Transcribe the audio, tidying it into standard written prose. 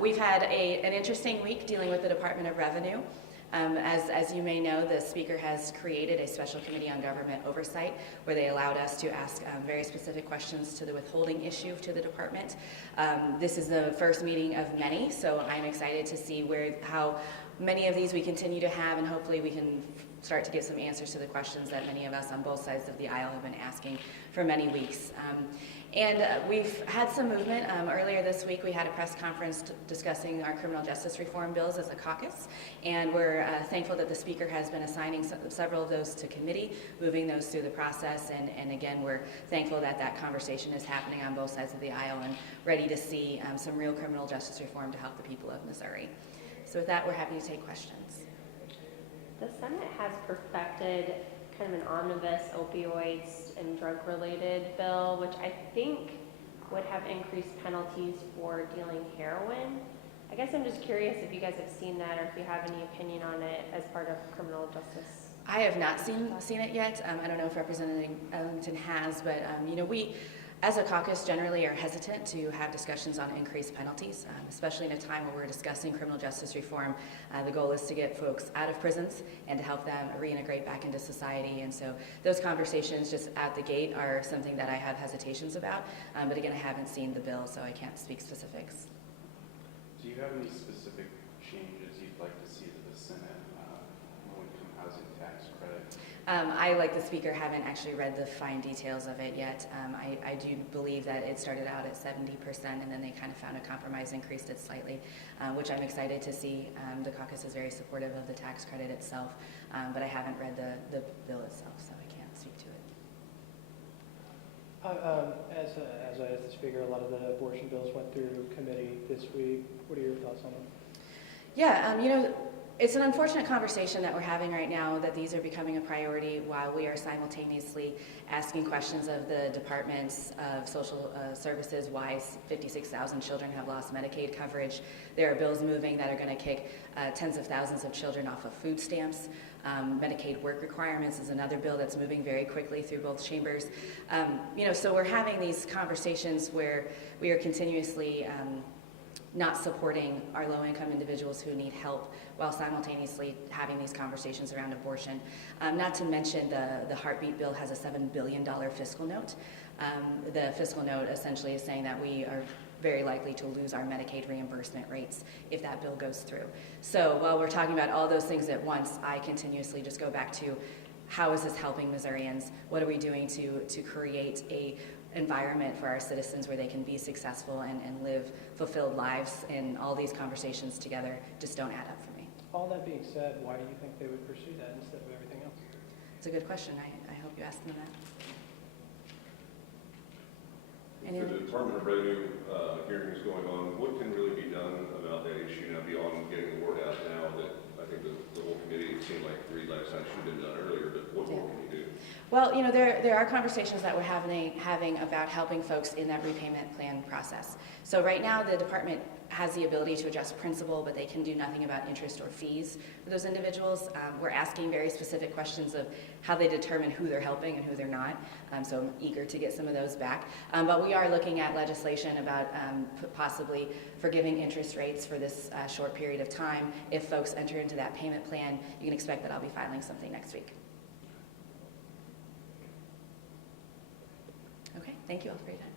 We've had an interesting week dealing with the Department of Revenue. As you may know, the Speaker has created a special committee on government oversight where they allowed us to ask very specific questions to the withholding issue to the department. This is the first meeting of many, so I'm excited to see how many of these we continue to have, and hopefully we can start to get some answers to the questions that many of us on both sides of the aisle have been asking for many weeks. We've had some movement. Earlier this week we had a press conference discussing our criminal justice reform bills as a caucus, and we're thankful that the Speaker has been assigning several of those to committee, moving those through the process, and again we're thankful that that conversation is happening on both sides of the aisle and ready to see some real criminal justice reform to help the people of Missouri. So with that, we're happy to take questions. The Senate has perfected kind of an omnibus opioids and drug-related bill, which I think would have increased penalties for dealing heroin. I guess I'm just curious if you guys have seen that or if you have any opinion on it as part of criminal justice. I have not seen it yet. I don't know if Representative Ellington has, but we, as a caucus, generally are hesitant to have discussions on increased penalties, especially in a time where we're discussing criminal justice reform. The goal is to get folks out of prisons and to help them reintegrate back into society. And so those conversations just at the gate are something that I have hesitations about. But again, I haven't seen the bill, so I can't speak specifics. Do you have any specific changes you'd like to see to the Senate low-income housing tax credit? I, like the Speaker, haven't actually read the fine details of it yet. I do believe that it started out at 70% and then they kind of found a compromise, increased it slightly, which I'm excited to see. The caucus is very supportive of the tax credit itself, but I haven't read the bill itself, so I can't speak to it. As I asked the Speaker, a lot of the abortion bills went through committee this week. What are your thoughts on them? Yeah, it's an unfortunate conversation that we're having right now that these are becoming a priority while we are simultaneously asking questions of the Departments of Social Services why 56,000 children have lost Medicaid coverage. There are bills moving that are going to kick tens of thousands of children off of food stamps. Medicaid work requirements is another bill that's moving very quickly through both chambers. So we're having these conversations where we are continuously not supporting our low-income individuals who need help while simultaneously having these conversations around abortion. Not to mention the Heartbeat bill has a $7 billion fiscal note. The fiscal note essentially is saying that we are very likely to lose our Medicaid reimbursement rates if that bill goes through. So while we're talking about all those things at once, I continuously just go back to how is this helping Missourians? What are we doing to create a environment for our citizens where they can be successful and live fulfilled lives, and all these conversations together just don't add up for me. All that being said, why do you think they would pursue that instead of everything else? It's a good question. I hope you ask them that. With the Department of Revenue hearings going on, what can really be done about that issue now beyond getting the word out now that I think the whole committee, it seemed like three last night should have been done earlier, but what more can you do? Well, there are conversations that we're having about helping folks in that repayment plan process. So right now the department has the ability to adjust principal, but they can do nothing about interest or fees for those individuals. We're asking very specific questions of how they determine who they're helping and who they're not. So I'm eager to get some of those back. But we are looking at legislation about possibly forgiving interest rates for this short period of time. If folks enter into that payment plan, you can expect that I'll be filing something next week. Okay, thank you all for your time.